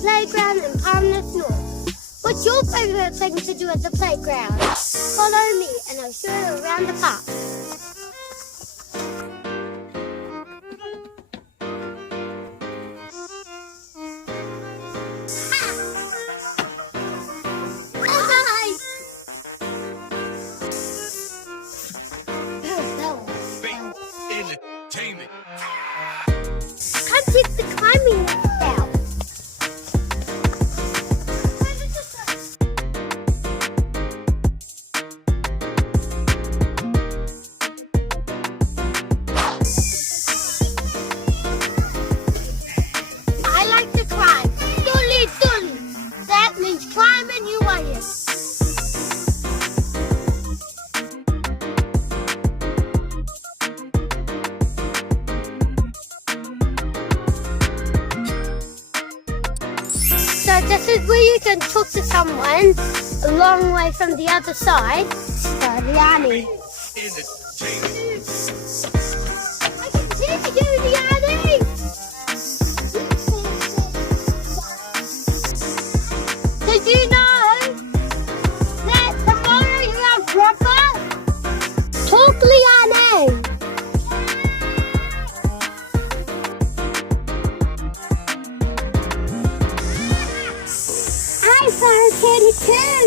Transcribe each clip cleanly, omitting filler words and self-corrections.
playground in Palmerston North. What's your favourite thing to do at the playground? Follow me and I'll show you around the park. Come check the climbing out. I like to climb. Dolly, dolly. That means climb a Niuean. So this is where you can talk to someone a long way from the other side. Liani. I can see you, Liani. Did you know that tomorrow you're on proper? Talk, Liani. Hi, Candy too.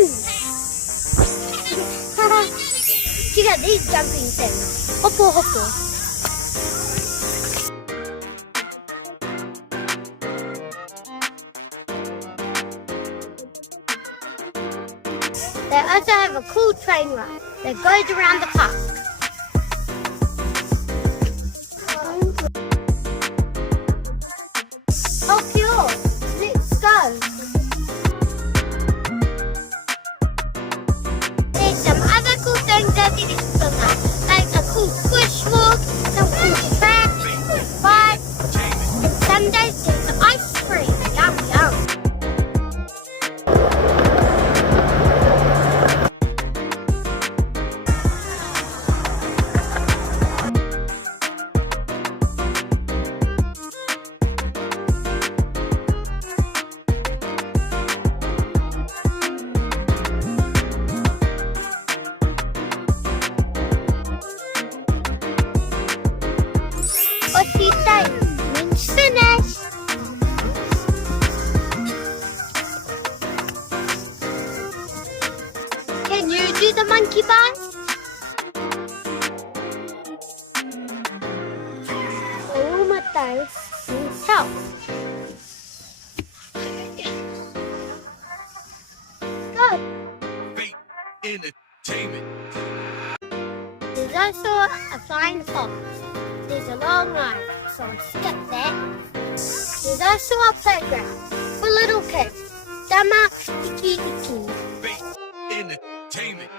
You got these jumping things. Hoppo, hoppo. They also have a cool train ride that goes around the park. Oh, pure. Let's go. There's some other cool things at the Esplanade, like a cool bushwalk, some cool tracks, bikes, and some days there's ice cream. Yum, yum. What's he saying? Means finish. Can you do the monkey bar? Umatay means help. Go. Entertainment. There's also a flying fox. There's a long line, so I'll skip that. There's also a playground for little kids. Dama iki iki. Entertainment.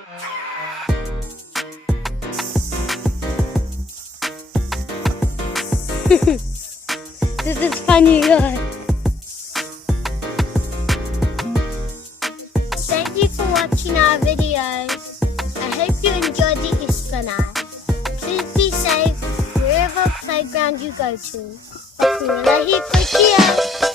This is funny, guys. Thank you for watching our videos. I hope you enjoyed the Esplanade. Please be safe wherever playground you go to. Wakulehi Kokia.